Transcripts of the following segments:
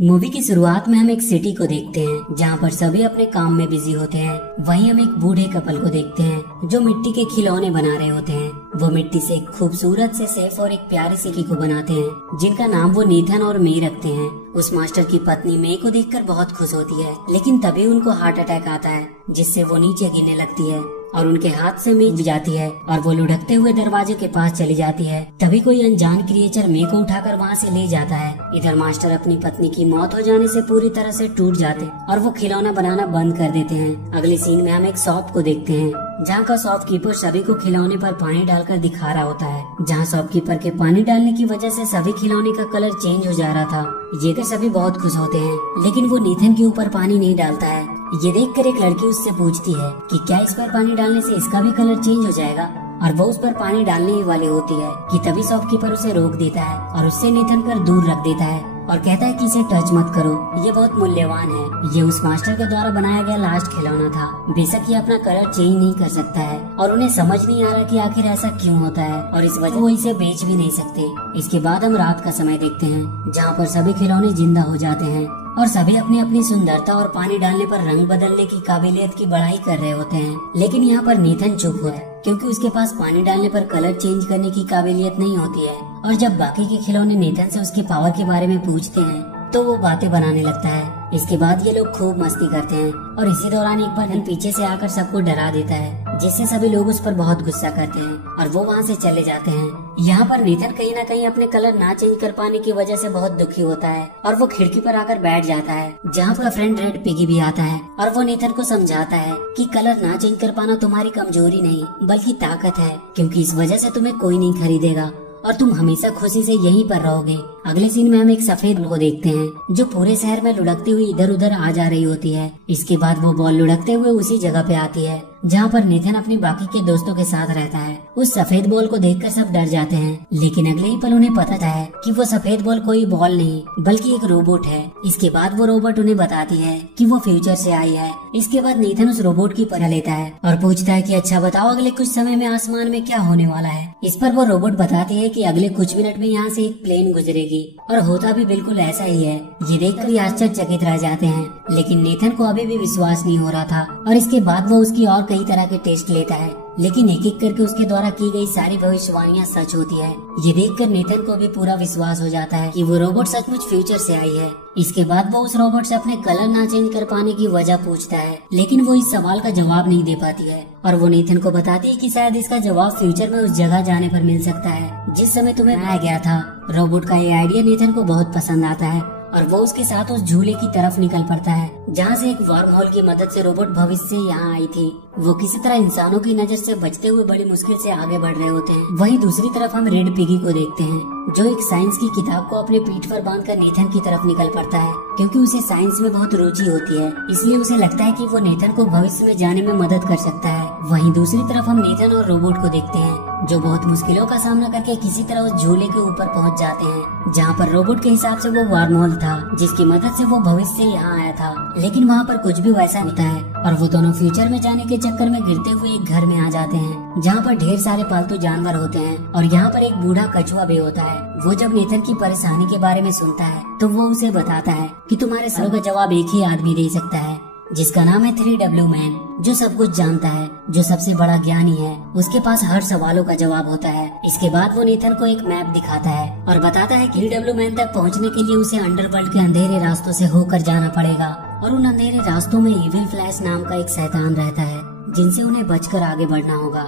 Movie की शुरुआत में हम एक सिटी को देखते हैं जहाँ पर सभी अपने काम में बिजी होते हैं। वहीं हम एक बूढ़े कपल को देखते हैं जो मिट्टी के खिलौने बना रहे होते हैं। वो मिट्टी से एक खूबसूरत से सेफ और एक प्यारी सी की को बनाते हैं जिनका नाम वो नीथन और मे रखते हैं। उस मास्टर की पत्नी मे को देखकर बहुत खुश होती है, लेकिन तभी उनको हार्ट अटैक आता है जिससे वो नीचे गिरने लगती है और उनके हाथ से मे गिर जाती है और वो लुढ़कते हुए दरवाजे के पास चली जाती है। तभी कोई अनजान क्रिएचर मे को उठाकर वहाँ से ले जाता है। इधर मास्टर अपनी पत्नी की मौत हो जाने से पूरी तरह से टूट जाते और वो खिलौना बनाना बंद कर देते हैं। अगले सीन में हम एक शॉप को देखते हैं जहाँ का शॉपकीपर सभी को खिलौने पर पानी डालकर दिखा रहा होता है। जहाँ शॉपकीपर के पानी डालने की वजह से सभी खिलौने का कलर चेंज हो जा रहा था। ये देख सभी बहुत खुश होते हैं, लेकिन वो नीथन के ऊपर पानी नहीं डालता है। ये देखकर एक लड़की उससे पूछती है कि क्या इस पर पानी डालने से इसका भी कलर चेंज हो जाएगा, और वो उस पर पानी डालने ही वाली होती है कि तभी शॉपकीपर उसे रोक देता है और उससे नीथन पर दूर रख देता है और कहता है कि इसे टच मत करो, ये बहुत मूल्यवान है। ये उस मास्टर के द्वारा बनाया गया लास्ट खिलौना था। बेशक ये अपना कलर चेंज नहीं कर सकता है और उन्हें समझ नहीं आ रहा कि आखिर ऐसा क्यों होता है और इस वजह वो इसे बेच भी नहीं सकते। इसके बाद हम रात का समय देखते हैं जहाँ पर सभी खिलौने जिंदा हो जाते हैं और सभी अपनी अपनी सुंदरता और पानी डालने पर रंग बदलने की काबिलियत की बड़ाई कर रहे होते हैं। लेकिन यहाँ पर नीथन चुप है क्योंकि उसके पास पानी डालने पर कलर चेंज करने की काबिलियत नहीं होती है। और जब बाकी के खिलौने नीथन से उसके पावर के बारे में पूछते हैं तो वो बातें बनाने लगता है। इसके बाद ये लोग खूब मस्ती करते हैं और इसी दौरान एक बार पीछे से आकर सबको डरा देता है जिससे सभी लोग उस पर बहुत गुस्सा करते हैं और वो वहाँ से चले जाते हैं। यहाँ पर नीथन कहीं ना कहीं अपने कलर ना चेंज कर पाने की वजह से बहुत दुखी होता है और वो खिड़की पर आकर बैठ जाता है जहाँ उसका फ्रेंड रेड पिगी भी आता है और वो नीथन को समझाता है कि कलर ना चेंज कर पाना तुम्हारी कमजोरी नहीं बल्कि ताकत है, क्योंकि इस वजह से तुम्हें कोई नहीं खरीदेगा और तुम हमेशा खुशी से यहीं पर रहोगे। अगले सीन में हम एक सफेद बॉल को देखते हैं जो पूरे शहर में लुढ़कती हुई इधर उधर आ जा रही होती है। इसके बाद वो बॉल लुढ़कते हुए उसी जगह पे आती है जहाँ पर नीथन अपनी बाकी के दोस्तों के साथ रहता है। उस सफेद बॉल को देखकर सब डर जाते हैं, लेकिन अगले ही पल उन्हें पता है कि वो सफेद बॉल कोई बॉल नहीं बल्कि एक रोबोट है। इसके बाद वो रोबोट उन्हें बताती है कि वो फ्यूचर से आई है। इसके बाद नीथन उस रोबोट की पता लेता है और पूछता है कि अच्छा बताओ अगले कुछ समय में आसमान में क्या होने वाला है। इस पर वो रोबोट बताती है कि अगले कुछ मिनट में यहाँ से एक प्लेन गुजरेगी और होता भी बिल्कुल ऐसा ही है। ये देखकर आश्चर्यचकित रह जाते हैं, लेकिन नीथन को अभी भी विश्वास नहीं हो रहा था और इसके बाद वो उसकी और कई तरह के टेस्ट लेता है, लेकिन एक एक करके उसके द्वारा की गई सारी भविष्यवाणियां सच होती है। ये देखकर नीथन को भी पूरा विश्वास हो जाता है कि वो रोबोट सचमुच फ्यूचर से आई है। इसके बाद वो उस रोबोट से अपने कलर ना चेंज कर पाने की वजह पूछता है, लेकिन वो इस सवाल का जवाब नहीं दे पाती है और वो नीथन को बताती है कि शायद इसका जवाब फ्यूचर में उस जगह जाने पर मिल सकता है जिस समय तुम्हें बनाया गया था। रोबोट का ये आइडिया नीथन को बहुत पसंद आता है और वो उसके साथ उस झूले की तरफ निकल पड़ता है जहाँ से एक वर्म होल की मदद से रोबोट भविष्य से यहाँ आई थी। वो किसी तरह इंसानों की नजर से बचते हुए बड़ी मुश्किल से आगे बढ़ रहे होते हैं। वहीं दूसरी तरफ हम रेड पिगी को देखते हैं जो एक साइंस की किताब को अपने पीठ पर बांधकर नीथन की तरफ निकल पड़ता है क्योंकि उसे साइंस में बहुत रुचि होती है। इसलिए उसे लगता है कि वो नीथन को भविष्य में जाने में मदद कर सकता है। वहीं दूसरी तरफ हम नीथन और रोबोट को देखते हैं जो बहुत मुश्किलों का सामना करके किसी तरह उस झूले के ऊपर पहुंच जाते हैं जहां पर रोबोट के हिसाब से वो वर्म होल था जिसकी मदद से वो भविष्य से यहाँ आया था। लेकिन वहाँ पर कुछ भी वैसा होता है और वो दोनों फ्यूचर में जाने के चक्कर में गिरते हुए एक घर में आ जाते हैं जहाँ पर ढेर सारे पालतू जानवर होते हैं और यहाँ पर एक बूढ़ा कछुआ भी होता है। वो जब नीथन की परेशानी के बारे में सुनता है तो वो उसे बताता है कि तुम्हारे सवालों का जवाब एक ही आदमी दे सकता है जिसका नाम है 3W मैन, जो सब कुछ जानता है, जो सबसे बड़ा ज्ञानी है। उसके पास हर सवालों का जवाब होता है। इसके बाद वो नीथन को एक मैप दिखाता है और बताता है कि 3W मैन तक पहुंचने के लिए उसे अंडरवर्ल्ड के अंधेरे रास्तों से होकर जाना पड़ेगा और उन अंधेरे रास्तों में इविल फ्लैश नाम का एक शैतान रहता है जिनसे उन्हें बचकर आगे बढ़ना होगा,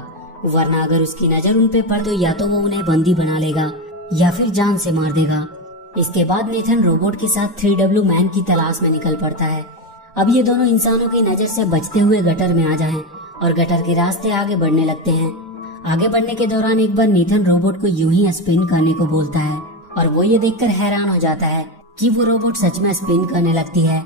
वरना अगर उसकी नजर उन पे पड़ तो या तो वो उन्हें बंदी बना लेगा या फिर जान से मार देगा। इसके बाद नीथन रोबोट के साथ 3W मैन की तलाश में निकल पड़ता है। अब ये दोनों इंसानों की नजर से बचते हुए गटर में आ जाएं और गटर के रास्ते आगे बढ़ने लगते हैं। आगे बढ़ने के दौरान एक बार नीथन रोबोट को यूं ही स्पिन करने को बोलता है और वो ये देखकर हैरान हो जाता है कि वो रोबोट सच में स्पिन करने लगती है।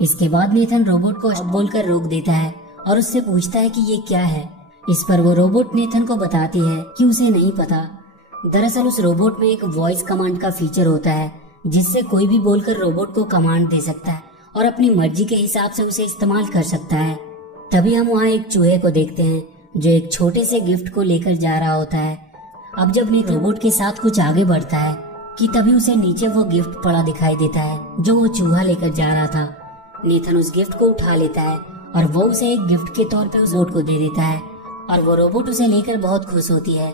इसके बाद नीथन रोबोट को बोलकर रोक देता है और उससे पूछता है कि ये क्या है। इस पर वो रोबोट नीथन को बताती है कि उसे नहीं पता। दरअसल उस रोबोट में एक वॉइस कमांड का फीचर होता है जिससे कोई भी बोलकर रोबोट को कमांड दे सकता है और अपनी मर्जी के हिसाब से उसे इस्तेमाल कर सकता है। तभी हम वहाँ एक चूहे को देखते हैं जो एक छोटे से गिफ्ट को लेकर जा रहा होता है। अब जब नीथन रोबोट के साथ कुछ आगे बढ़ता है कि तभी उसे नीचे वो गिफ्ट पड़ा दिखाई देता है जो वो चूहा लेकर जा रहा था। नेथन उस गिफ्ट को उठा लेता है और वो उसे एक गिफ्ट के तौर पे उस रोबोट को दे देता है और वो रोबोट उसे लेकर बहुत खुश होती है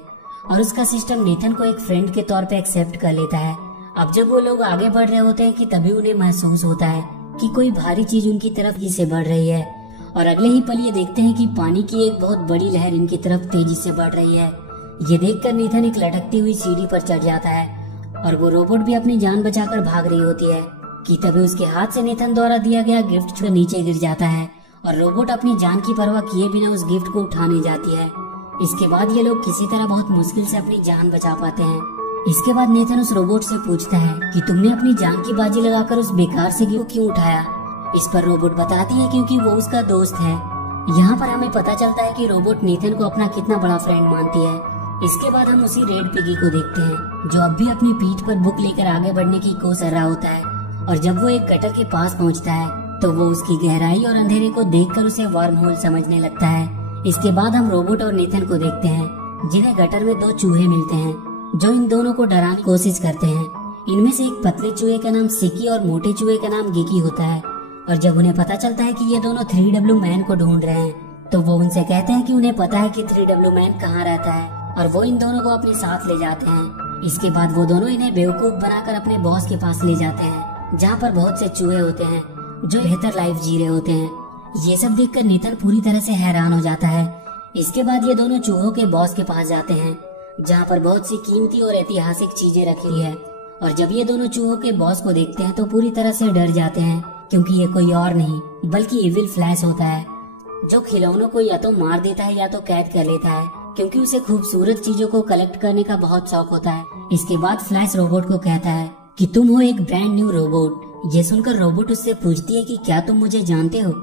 और उसका सिस्टम नेथन को एक फ्रेंड के तौर पे एक्सेप्ट कर लेता है। अब जब वो लोग आगे बढ़ रहे होते हैं कि तभी उन्हें महसूस होता है कि कोई भारी चीज उनकी तरफ से बढ़ रही है और अगले ही पल ये देखते हैं कि पानी की एक बहुत बड़ी लहर इनकी तरफ तेजी से बढ़ रही है। ये देखकर नेथन एक लटकती हुई सीढ़ी पर चढ़ जाता है और वो रोबोट भी अपनी जान बचाकर भाग रही होती है कि तभी उसके हाथ से नेथन द्वारा दिया गया गिफ्ट नीचे गिर जाता है और रोबोट अपनी जान की परवाह किए बिना उस गिफ्ट को उठाने जाती है। इसके बाद ये लोग किसी तरह बहुत मुश्किल से अपनी जान बचा पाते हैं। इसके बाद नेथन उस रोबोट से पूछता है कि तुमने अपनी जान की बाजी लगाकर उस बेकार से गिफ्ट क्यों उठाया। इस पर रोबोट बताती है क्योंकि वो उसका दोस्त है। यहाँ पर हमें पता चलता है कि रोबोट नेथन को अपना कितना बड़ा फ्रेंड मानती है। इसके बाद हम उसी रेड पिगी को देखते हैं जो अब भी अपनी पीठ पर बुक लेकर आगे बढ़ने की कोशिश कर रहा होता है और जब वो एक गटर के पास पहुँचता है तो वो उसकी गहराई और अंधेरे को देखकर उसे वार्म होल समझने लगता है। इसके बाद हम रोबोट और नेथन को देखते हैं जिन्हें गटर में दो चूहे मिलते हैं जो इन दोनों को डराने की कोशिश करते हैं। इनमें से एक पतले चूहे का नाम सिकी और मोटे चूहे का नाम गिकी होता है और जब उन्हें पता चलता है कि ये दोनों 3W मैन को ढूंढ रहे हैं तो वो उनसे कहते हैं कि उन्हें पता है कि 3W मैन कहाँ रहता है और वो इन दोनों को अपने साथ ले जाते हैं। इसके बाद वो दोनों इन्हें बेवकूफ बनाकर अपने बॉस के पास ले जाते हैं जहाँ पर बहुत से चूहे होते हैं जो बेहतर लाइफ जी रहे होते हैं। ये सब देखकर नेथन पूरी तरह से हैरान हो जाता है। इसके बाद ये दोनों चूहों के बॉस के पास जाते हैं जहाँ पर बहुत सी कीमती और ऐतिहासिक चीजें रखी है और जब ये दोनों चूहों के बॉस को देखते हैं तो पूरी तरह से डर जाते हैं क्योंकि ये कोई और नहीं बल्कि इविल फ्लैश होता है जो खिलौनों को या तो मार देता है या तो कैद कर लेता है क्योंकि उसे खूबसूरत चीजों को कलेक्ट करने का बहुत शौक होता है। इसके बाद फ्लैश रोबोट को कहता है कि तुम हो एक ब्रांड न्यू रोबोट। ये सुनकर रोबोट उससे पूछती है कि क्या तुम मुझे जानते हो।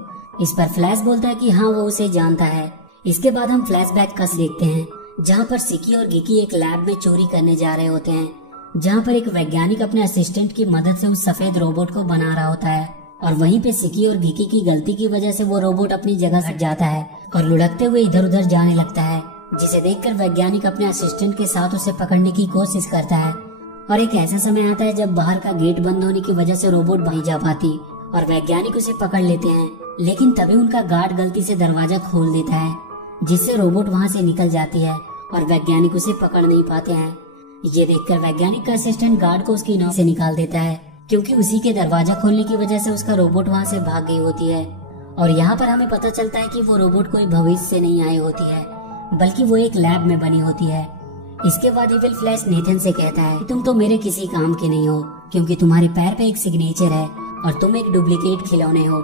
इस पर फ्लैश बोलता है कि हाँ वो उसे जानता है। इसके बाद हम फ्लैशबैक कस देखते हैं जहाँ पर सिकी और गिकी एक लैब में चोरी करने जा रहे होते हैं जहाँ पर एक वैज्ञानिक अपने असिस्टेंट की मदद से उस सफेद रोबोट को बना रहा होता है और वहीं पे सिकी और गिकी की गलती की वजह से वो रोबोट अपनी जगह हट जाता है और लुढ़कते हुए इधर उधर जाने लगता है जिसे देखकर वैज्ञानिक अपने असिस्टेंट के साथ उसे पकड़ने की कोशिश करता है। और एक ऐसा समय आता है जब बाहर का गेट बंद होने की वजह से रोबोट नहीं जा पाती और वैज्ञानिक उसे पकड़ लेते हैं लेकिन तभी उनका गार्ड गलती से दरवाजा खोल देता है जिससे रोबोट वहाँ से निकल जाती है और वैज्ञानिक उसे पकड़ नहीं पाते हैं। ये देखकर वैज्ञानिक का असिस्टेंट गार्ड को उसकी नौकरी से निकाल देता है क्योंकि उसी के दरवाजा खोलने की वजह से उसका रोबोट वहाँ से भाग गई होती है। और यहाँ पर हमें पता चलता है कि वो रोबोट कोई भविष्य से नहीं आई होती है बल्कि वो एक लैब में बनी होती है। इसके बाद इविल फ्लैश नेथन से कहता है तुम तो मेरे किसी काम के नहीं हो क्योंकि तुम्हारे पैर पे एक सिग्नेचर है और तुम एक डुप्लीकेट खिलौने हो।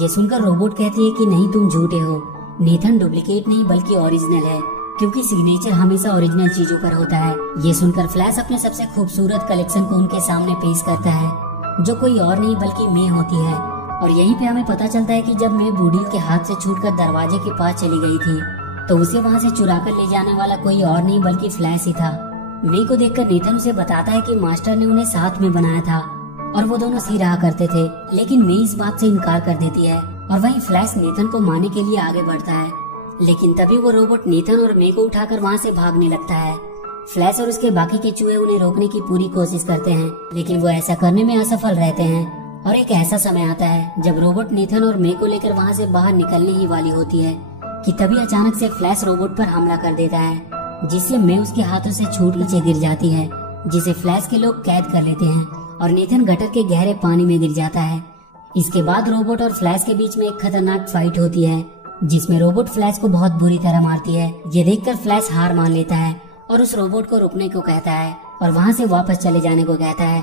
ये सुनकर रोबोट कहती है कि नहीं तुम झूठे हो, नेथन डुप्लीकेट नहीं बल्कि ओरिजिनल है क्योंकि सिग्नेचर हमेशा ओरिजिनल चीजों पर होता है। ये सुनकर फ्लैश अपने सबसे खूबसूरत कलेक्शन को उनके सामने पेश करता है जो कोई और नहीं बल्कि मे होती है। और यहीं पे हमें पता चलता है कि जब मे बूढ़ी के हाथ से छूटकर दरवाजे के पास चली गई थी तो उसे वहाँ से चुरा कर ले जाने वाला कोई और नहीं बल्कि फ्लैश ही था। मे को देखकर नेथन उसे बताता है कि मास्टर ने उन्हें साथ में बनाया था और वो दोनों सही रहा करते थे, लेकिन मे इस बात से इनकार कर देती है और वहीं फ्लैश नेथन को मारने के लिए आगे बढ़ता है। लेकिन तभी वो रोबोट नेथन और मे को उठाकर वहाँ से भागने लगता है। फ्लैश और उसके बाकी के चूहे उन्हें रोकने की पूरी कोशिश करते हैं लेकिन वो ऐसा करने में असफल रहते हैं। और एक ऐसा समय आता है जब रोबोट नेथन और मे को लेकर वहाँ से बाहर निकलने ही वाली होती है कि तभी अचानक से फ्लैश रोबोट पर हमला कर देता है जिससे मे उसके हाथों से छूट नीचे गिर जाती है जिसे फ्लैश के लोग कैद कर लेते हैं और नेथन गटर के गहरे पानी में गिर जाता है। इसके बाद रोबोट और फ्लैश के बीच में एक खतरनाक फाइट होती है जिसमें रोबोट फ्लैश को बहुत बुरी तरह मारती है। ये देखकर फ्लैश हार मान लेता है और उस रोबोट को रुकने को कहता है और वहाँ से वापस चले जाने को कहता है।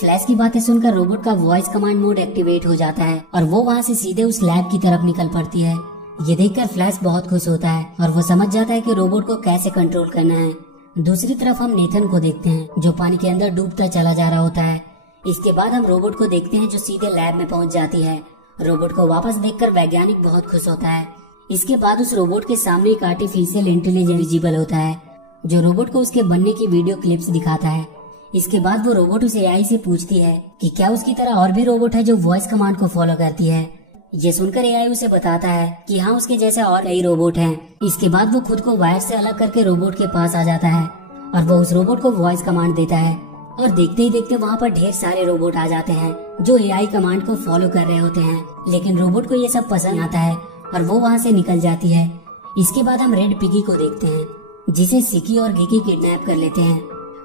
फ्लैश की बातें सुनकर रोबोट का वॉइस कमांड मोड एक्टिवेट हो जाता है और वो वहाँ से सीधे उस लैब की तरफ निकल पड़ती है। ये देखकर फ्लैश बहुत खुश होता है और वो समझ जाता है कि रोबोट को कैसे कंट्रोल करना है। दूसरी तरफ हम नेथन को देखते हैं जो पानी के अंदर डूबता चला जा रहा होता है। इसके बाद हम रोबोट को देखते हैं जो सीधे लैब में पहुंच जाती है। रोबोट को वापस देखकर वैज्ञानिक बहुत खुश होता है। इसके बाद उस रोबोट के सामने एक आर्टिफिशियल इंटेलिजेंस विजिबल होता है जो रोबोट को उसके बनने की वीडियो क्लिप्स दिखाता है। इसके बाद वो रोबोट उस एआई से पूछती है कि क्या उसकी तरह और भी रोबोट है जो वॉइस कमांड को फॉलो करती है। ये सुनकर एआई उसे बताता है कि हाँ उसके जैसे और कई रोबोट हैं। इसके बाद वो खुद को वायर से अलग करके रोबोट के पास आ जाता है और वो उस रोबोट को वॉइस कमांड देता है और देखते ही देखते वहाँ पर ढेर सारे रोबोट आ जाते हैं जो एआई कमांड को फॉलो कर रहे होते हैं। लेकिन रोबोट को ये सब पसंद आता है और वो वहाँ से निकल जाती है। इसके बाद हम रेड पिगी को देखते हैं जिसे सिकी और गिकी किडनैप कर लेते हैं।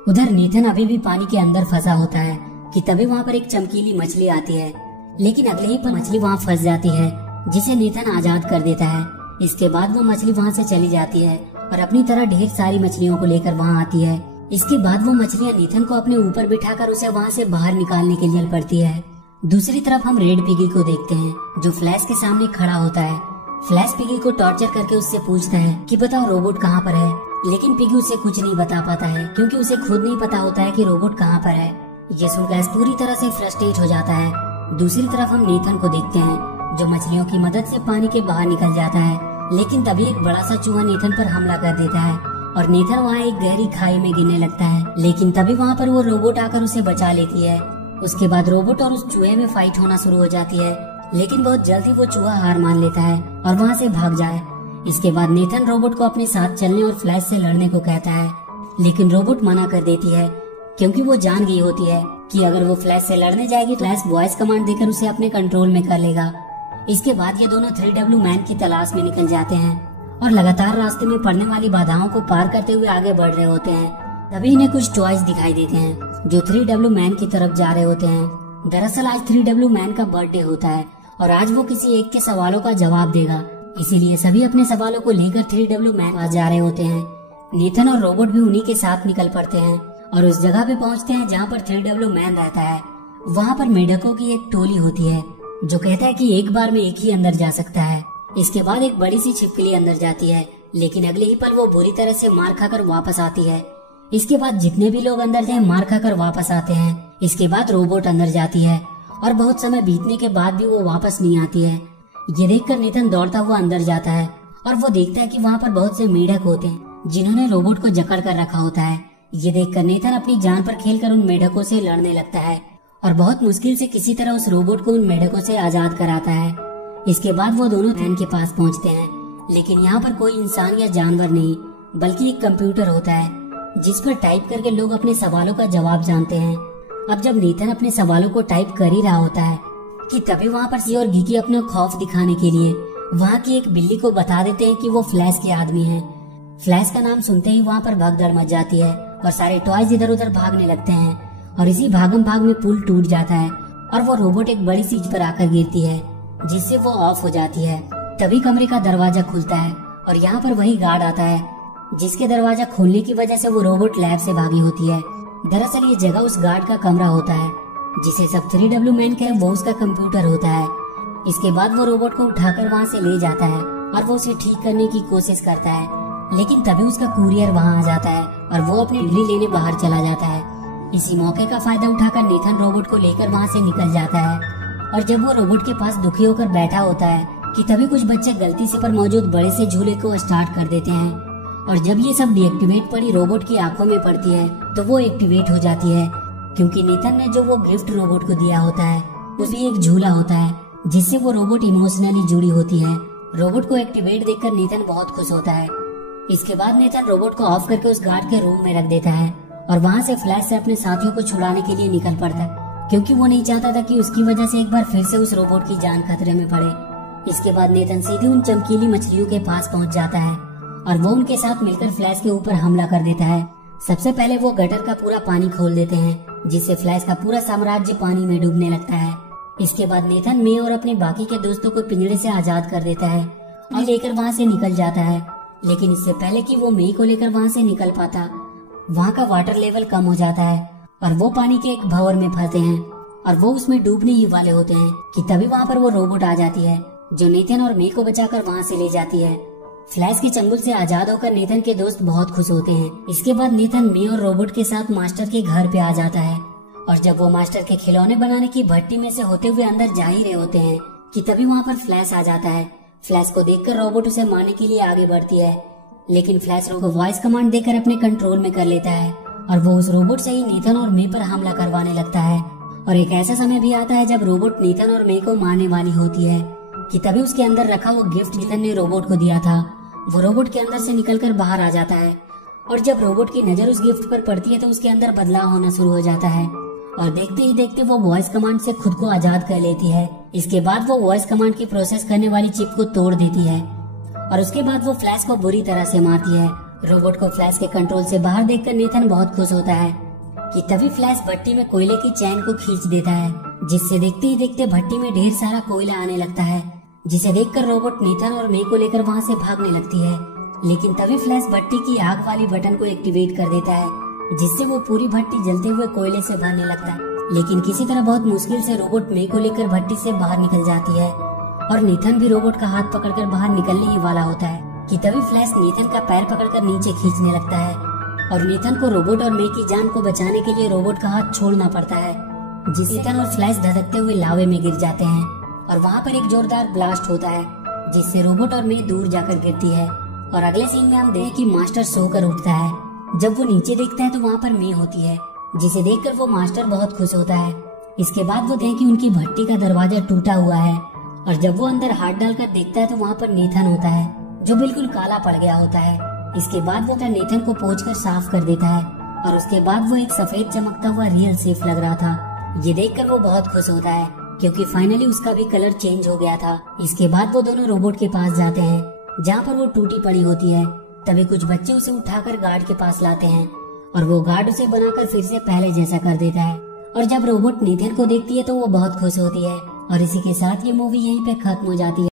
उधर नेथन अभी भी पानी के अंदर फंसा होता है कि तभी वहाँ पर एक चमकीली मछली आती है, लेकिन अगले ही पल मछली वहाँ फंस जाती है जिसे नेथन आजाद कर देता है। इसके बाद वो मछली वहाँ से चली जाती है और अपनी तरह ढेर सारी मछलियों को लेकर वहाँ आती है। इसके बाद वो मछलियाँ नेथन को अपने ऊपर बिठाकर उसे वहाँ से बाहर निकालने के लिए पड़ती है। दूसरी तरफ हम रेड पिगी को देखते हैं जो फ्लैश के सामने खड़ा होता है। फ्लैश पिगी को टॉर्चर करके उससे पूछता है कि बताओ रोबोट कहाँ पर है, लेकिन पिगी उसे कुछ नहीं बता पाता है क्योंकि उसे खुद नहीं पता होता है कि रोबोट कहाँ पर है। ये सुन फ्लैश पूरी तरह से फ्रस्ट्रेट हो जाता है। दूसरी तरफ हम नेथन को देखते हैं जो मछलियों की मदद से पानी के बाहर निकल जाता है, लेकिन तभी एक बड़ा सा चूहा नेथन पर हमला कर देता है और नेथन वहाँ एक गहरी खाई में गिरने लगता है। लेकिन तभी वहाँ पर वो रोबोट आकर उसे बचा लेती है। उसके बाद रोबोट और उस चूहे में फाइट होना शुरू हो जाती है, लेकिन बहुत जल्दी वो चूहा हार मान लेता है और वहाँ से भाग जाए। इसके बाद नेथन रोबोट को अपने साथ चलने और फ्लैश से लड़ने को कहता है, लेकिन रोबोट मना कर देती है क्योंकि वो जान गई होती है कि अगर वो फ्लैश से लड़ने जाएगी तो फ्लैश वॉइस कमांड देकर उसे अपने कंट्रोल में कर लेगा। इसके बाद ये दोनों 3W मैन की तलाश में निकल जाते हैं और लगातार रास्ते में पड़ने वाली बाधाओं को पार करते हुए आगे बढ़ रहे होते हैं। तभी इन्हें कुछ टॉयज दिखाई देते हैं जो 3W मैन की तरफ जा रहे होते हैं। दरअसल आज 3W मैन का बर्थडे होता है और आज वो किसी एक के सवालों का जवाब देगा, इसीलिए सभी अपने सवालों को लेकर 3W मैन पास जा रहे होते हैं। नेथन और रोबोट भी उन्हीं के साथ निकल पड़ते हैं और उस जगह पे पहुंचते हैं जहाँ पर 3W मैन रहता है। वहाँ पर मेढकों की एक टोली होती है जो कहता है कि एक बार में एक ही अंदर जा सकता है। इसके बाद एक बड़ी सी छिपकली अंदर जाती है, लेकिन अगले ही पल वो बुरी तरह से मार खाकर वापस आती है। इसके बाद जितने भी लोग अंदर थे मार खाकर वापस आते हैं। इसके बाद रोबोट अंदर जाती है और बहुत समय बीतने के बाद भी वो वापस नहीं आती है। ये देखकर नेथन दौड़ता हुआ अंदर जाता है और वो देखता है कि वहाँ पर बहुत से मेढक होते हैं जिन्होंने रोबोट को जकड़ कर रखा होता है। ये देखकर नेथन अपनी जान पर खेलकर उन मेढकों से लड़ने लगता है और बहुत मुश्किल से किसी तरह उस रोबोट को उन मेढकों से आजाद कराता है। इसके बाद वो दोनों नेथन के पास पहुँचते हैं, लेकिन यहाँ पर कोई इंसान या जानवर नहीं बल्कि एक कंप्यूटर होता है जिस पर टाइप करके लोग अपने सवालों का जवाब जानते हैं। अब जब नेथन अपने सवालों को टाइप कर ही रहा होता है कि तभी वहाँ पर सी और गिकी अपना खौफ दिखाने के लिए वहाँ की एक बिल्ली को बता देते हैं कि वो फ्लैश के आदमी हैं। फ्लैश का नाम सुनते ही वहाँ पर भगदड़ मच जाती है और सारे टॉयज इधर उधर भागने लगते हैं और इसी भागम भाग में पुल टूट जाता है और वो रोबोट एक बड़ी चीज पर आकर गिरती है जिससे वो ऑफ हो जाती है। तभी कमरे का दरवाजा खुलता है और यहाँ पर वही गार्ड आता है जिसके दरवाजा खोलने की वजह से वो रोबोट लैब से भागी होती है। दरअसल ये जगह उस गार्ड का कमरा होता है जिसे सब 3W मैन कहे वो उसका कंप्यूटर होता है। इसके बाद वो रोबोट को उठाकर वहाँ से ले जाता है और वो उसे ठीक करने की कोशिश करता है, लेकिन तभी उसका कुरियर वहाँ आ जाता है और वो अपनी डिग्री लेने बाहर चला जाता है। इसी मौके का फायदा उठाकर नेथन रोबोट को लेकर वहाँ से निकल जाता है और जब वो रोबोट के पास दुखी होकर बैठा होता है कि तभी कुछ बच्चे गलती से पर मौजूद बड़े से झूले को स्टार्ट कर देते हैं और जब ये सब डीएक्टिवेट पड़ी रोबोट की आंखों में पड़ती है तो वो एक्टिवेट हो जाती है क्योंकि नेथन ने जो वो गिफ्ट रोबोट को दिया होता है उसमें एक झूला होता है जिससे वो रोबोट इमोशनली जुड़ी होती है। रोबोट को एक्टिवेट देखकर नेथन बहुत खुश होता है। इसके बाद नेथन रोबोट को ऑफ करके उस गार्ड के रूम में रख देता है और वहाँ से फ्लैश से अपने साथियों को छुड़ाने के लिए निकल पड़ता है क्योंकि वो नहीं चाहता था कि उसकी वजह से एक बार फिर से उस रोबोट की जान खतरे में पड़े। इसके बाद नेथन सीधे उन चमकीली मछलियों के पास पहुँच जाता है और वो उनके साथ मिलकर फ्लैश के ऊपर हमला कर देता है। सबसे पहले वो गटर का पूरा पानी खोल देते हैं जिससे फ्लैश का पूरा साम्राज्य पानी में डूबने लगता है। इसके बाद नेथन मे और अपने बाकी के दोस्तों को पिंजरे से आजाद कर देता है और लेकर वहाँ से निकल जाता है, लेकिन इससे पहले कि वो मे को लेकर वहाँ से निकल पाता वहाँ का वाटर लेवल कम हो जाता है और वो पानी के एक भंवर में फंसते हैं और वो उसमें डूबने ही वाले होते हैं कि तभी वहाँ पर वो रोबोट आ जाती है जो नेथन और मे को बचाकर वहाँ से ले जाती है। फ्लैश के चंगुल से आजाद होकर नेथन के दोस्त बहुत खुश होते हैं। इसके बाद नेथन मे और रोबोट के साथ मास्टर के घर पे आ जाता है और जब वो मास्टर के खिलौने बनाने की भट्टी में से होते हुए अंदर जा ही रहे होते हैं कि तभी वहाँ पर फ्लैश आ जाता है। फ्लैश को देखकर रोबोट उसे मारने के लिए आगे बढ़ती है, लेकिन फ्लैश को वॉइस कमांड देकर अपने कंट्रोल में कर लेता है और वो उस रोबोट से ही नेथन और मे पर हमला करवाने लगता है। और एक ऐसा समय भी आता है जब रोबोट नेथन और मे को मारने वाली होती है कि तभी उसके अंदर रखा वो गिफ्ट नेथन ने रोबोट को दिया था वो रोबोट के अंदर से निकलकर बाहर आ जाता है और जब रोबोट की नजर उस गिफ्ट पर पड़ती है तो उसके अंदर बदलाव होना शुरू हो जाता है और देखते ही देखते वो वॉइस कमांड से खुद को आजाद कर लेती है। इसके बाद वो वॉइस कमांड की प्रोसेस करने वाली चिप को तोड़ देती है और उसके बाद वो फ्लैश को बुरी तरह से मारती है। रोबोट को फ्लैश के कंट्रोल से बाहर देखकर नेथन बहुत खुश होता है कि तभी फ्लैश भट्टी में कोयले की चैन को खींच देता है, जिससे देखते ही देखते भट्टी में ढेर सारा कोयला आने लगता है, जिसे देखकर रोबोट नेथन और मे को लेकर वहाँ से भागने लगती है। लेकिन तभी फ्लैश भट्टी की आग वाली बटन को एक्टिवेट कर देता है, जिससे वो पूरी भट्टी जलते हुए कोयले से भरने लगता है। लेकिन किसी तरह बहुत मुश्किल से रोबोट मे को लेकर भट्टी से बाहर निकल जाती है और नेथन भी रोबोट का हाथ पकड़कर बाहर निकलने ही वाला होता है कि तभी फ्लैश नेथन का पैर पकड़कर नीचे खींचने लगता है और नेथन को रोबोट और मे की जान को बचाने के लिए रोबोट का हाथ छोड़ना पड़ता है, जिससे नेथन और फ्लैश धधकते हुए लावे में गिर जाते हैं और वहाँ पर एक जोरदार ब्लास्ट होता है, जिससे रोबोट और मे दूर जाकर गिरती है। और अगले सीन में हम देखें कि मास्टर सोकर उठता है। जब वो नीचे देखता है तो वहाँ पर मे होती है, जिसे देखकर वो मास्टर बहुत खुश होता है। इसके बाद वो देखे कि उनकी भट्टी का दरवाजा टूटा हुआ है और जब वो अंदर हाथ डालकर देखता है तो वहाँ पर नेथन होता है, जो बिल्कुल काला पड़ गया होता है। इसके बाद वो नेथन को पोंछकर साफ कर देता है और उसके बाद वो एक सफेद चमकता हुआ रियल सेफ लग रहा था। ये देखकर वो बहुत खुश होता है क्योंकि फाइनली उसका भी कलर चेंज हो गया था। इसके बाद वो दोनों रोबोट के पास जाते हैं जहाँ पर वो टूटी पड़ी होती है। तभी कुछ बच्चे उसे उठाकर गार्ड के पास लाते हैं और वो गार्ड उसे बनाकर फिर से पहले जैसा कर देता है। और जब रोबोट नेथन को देखती है तो वो बहुत खुश होती है और इसी के साथ ये मूवी यहीं पे खत्म हो जाती है।